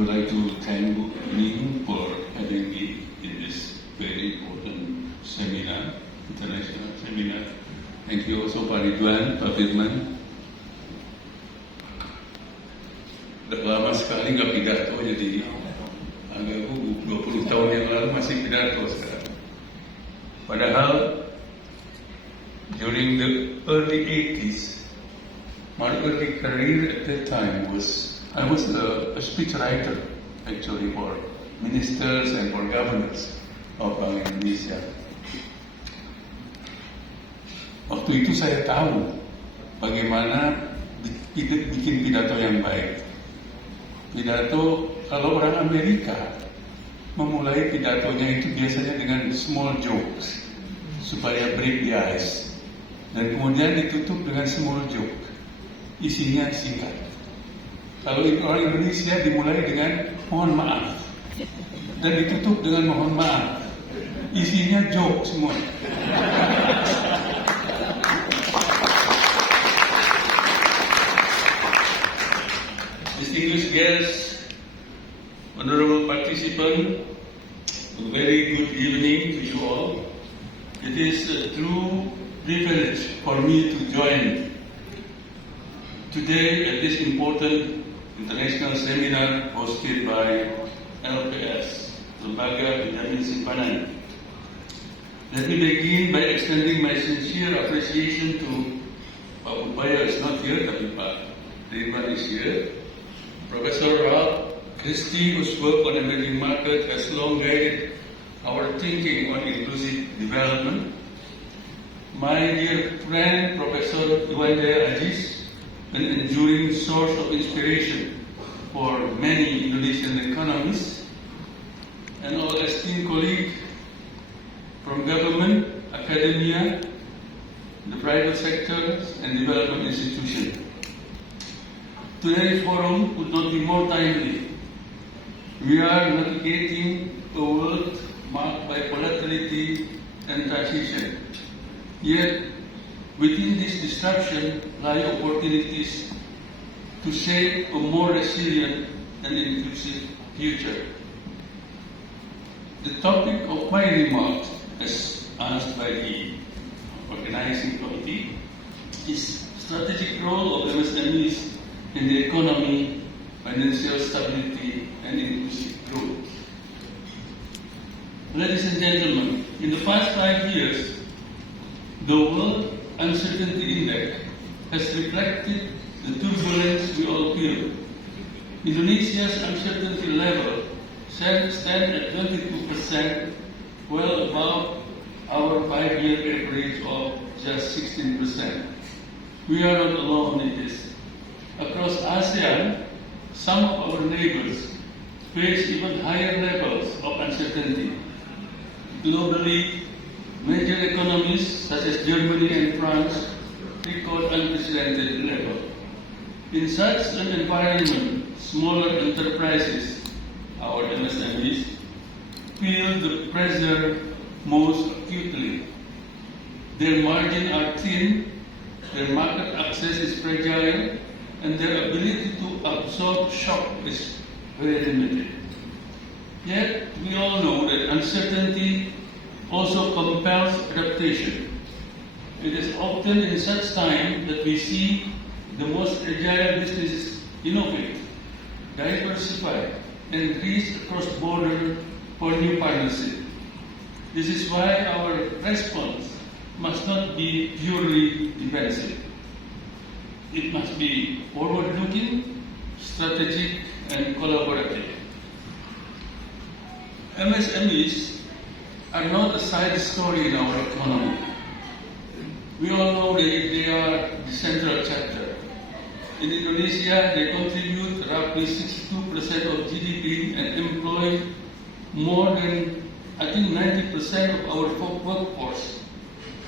would like to thank Ning for having me in this very important seminar, international seminar. Thank you also Pak Ridwan, Pak Firman. Udah lama sekali nggak pidato, jadi agak gugup. 20 tahun yang lalu masih pidato sekarang. Padahal during the early 80s, my early career at that time I was a speech writer actually for ministers and for governors of Bank Indonesia. Waktu itu saya tahu bagaimana bikin pidato yang baik. Pidato, kalau orang Amerika memulai pidatonya itu biasanya dengan small jokes supaya break the ice, dan kemudian ditutup dengan small joke, isinya singkat. Kalau orang Indonesia dimulai dengan mohon maaf dan ditutup dengan mohon maaf, isinya joke semua. Distinguished guests, honorable participants, a very good evening to you all. It is a true privilege for me to join today at this important international seminar hosted by LPS, Lembaga Penjamin Simpanan. Let me begin by extending my sincere appreciation to Pak Upaya is not here, tapi Pak Ridwan is here. Professor Ralph Christie, whose work on emerging market has long guided our thinking on inclusive development. My dear friend, Professor Iwan Jaya Aziz, an enduring source of inspiration for many Indonesian economists, and all esteemed colleagues from government, academia, the private sector, and development institutions. Today's forum could not be more timely. We are navigating a world marked by volatility and transition. Yet, within this disruption lie opportunities to shape a more resilient and inclusive future. The topic of my remarks, as asked by the organizing committee, is strategic role of MSMEs in the economy, financial stability, and inclusive growth. Ladies and gentlemen, in the past 5 years, the World Uncertainty Index has reflected the turbulence we all feel. Indonesia's uncertainty level stands at 22%, well above our 5-year average of just 16%. We are not alone in this. Across ASEAN, some of our neighbors face even higher levels of uncertainty. Globally, major economies such as Germany and France record unprecedented levels. In such an environment, smaller enterprises, our MSMEs, feel the pressure most acutely. Their margins are thin, their market access is fragile, and their ability to absorb shock is very limited. Yet, we all know that uncertainty also compels adaptation. It is often in such time that we see the most agile businesses innovate, diversify, and reach across borders for new partnerships. This is why our response must not be purely defensive. It must be forward-looking, strategic, and collaborative. MSMEs are not a side story in our economy. We all know that they are the central chapter. In Indonesia, they contribute roughly 62% of GDP and employ more than, I think, 90% of our workforce.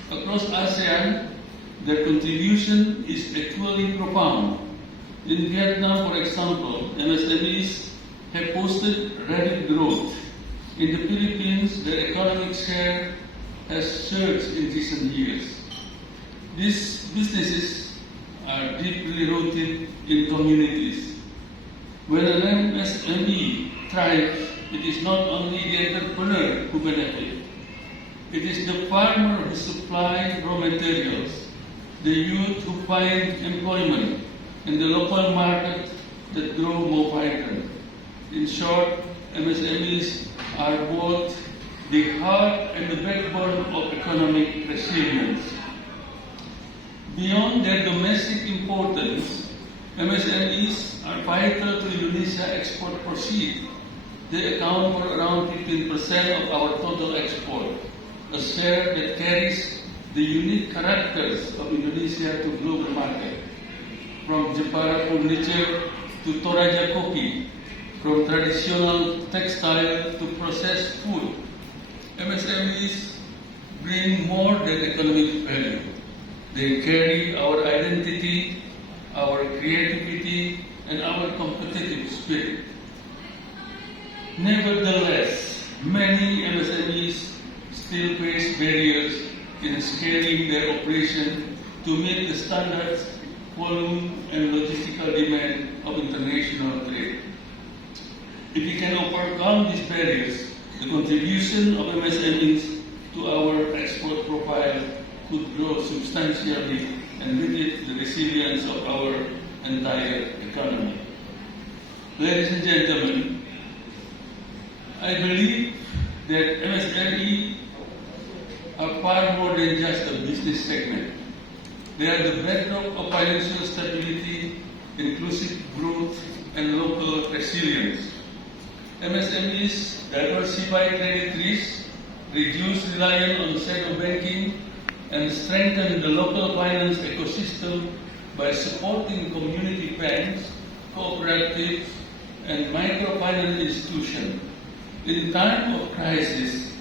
Across ASEAN, their contribution is equally profound. In Vietnam, for example, MSMEs have posted rapid growth. In the Philippines, their economic share has surged in recent years. These businesses are deeply rooted in communities. When an MSME thrives, it is not only the entrepreneur who benefits. It is the farmer who supplies raw materials, the youth who find employment, and the local market that grow more vibrant. In short, MSMEs are both the heart and the backbone of economic resilience. Beyond their domestic importance, MSMEs are vital to Indonesia's export proceeds. They account for around 15% of our total export, a share that carries the unique characters of Indonesia to global market. From Jepara furniture to Toraja coffee, from traditional textile to processed food, MSMEs bring more than economic value. They carry our identity, our creativity, and our competitive spirit. Nevertheless, many MSMEs still face barriers in scaling their operation to meet the standards, volume, and logistical demand of international trade. If we can overcome these barriers, the contribution of MSMEs to our export profile could grow substantially and with it the resilience of our entire economy. Ladies and gentlemen, I believe that MSME are far more than just a business segment. They are the bedrock of financial stability, inclusive growth, and local resilience. MSMEs diversify credit risk, reduce reliance on shadow banking, and strengthen the local finance ecosystem by supporting community banks, cooperatives, and microfinance institutions. In time of crisis,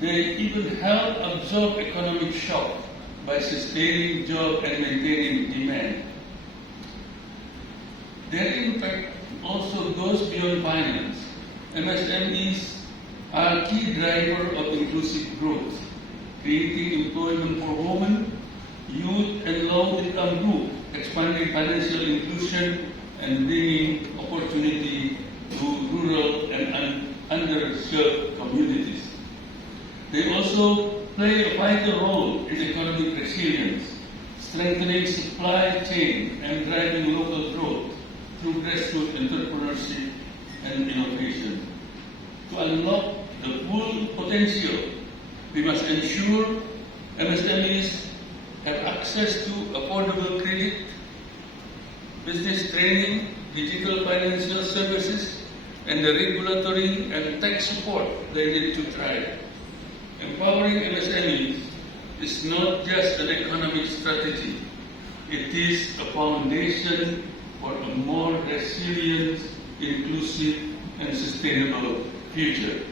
they even help absorb economic shock by sustaining jobs and maintaining demand. Their impact also goes beyond finance. MSMEs are key driver of inclusive growth, creating employment for women, youth, and low-income groups, expanding financial inclusion, and bringing opportunity to rural and underserved communities. They also play a vital role in economic resilience, strengthening supply chain and driving local growth through grassroots entrepreneurship and innovation. To unlock the full potential, we must ensure MSMEs have access to affordable credit, business training, digital financial services, and the regulatory and tax support they need to thrive. Empowering MSMEs is not just an economic strategy, it is a foundation for a more resilient, inclusive, and sustainable future.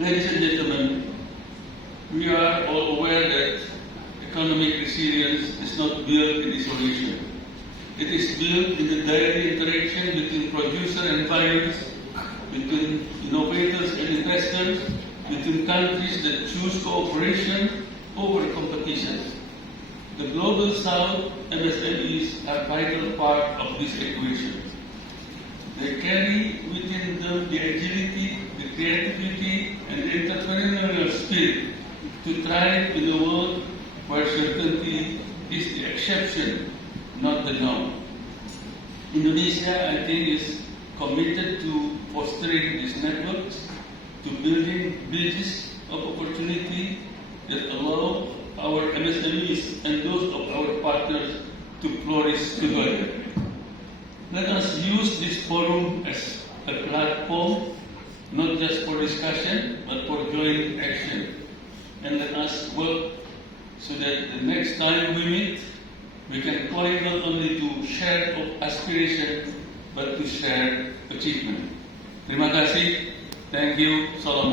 Ladies and gentlemen, we are all aware that economic resilience is not built in isolation. It is built in the daily interaction between producer and buyers, between innovators and investors, between countries that choose cooperation over competition. The Global South MSMEs are a vital part of this equation. They carry within them the agility, the creativity, and the entrepreneurial spirit to thrive in a world where certainty is the exception, not the norm. Indonesia, I think, is committed to fostering these networks, to building bridges of opportunity that allow our MSMEs and those of our partners to flourish together. Let us use this forum as a platform, not just for discussion, but for joint action. And let us work so that the next time we meet, we can call not only to share aspiration, but to share achievement. Terima kasih. Thank you. Salam.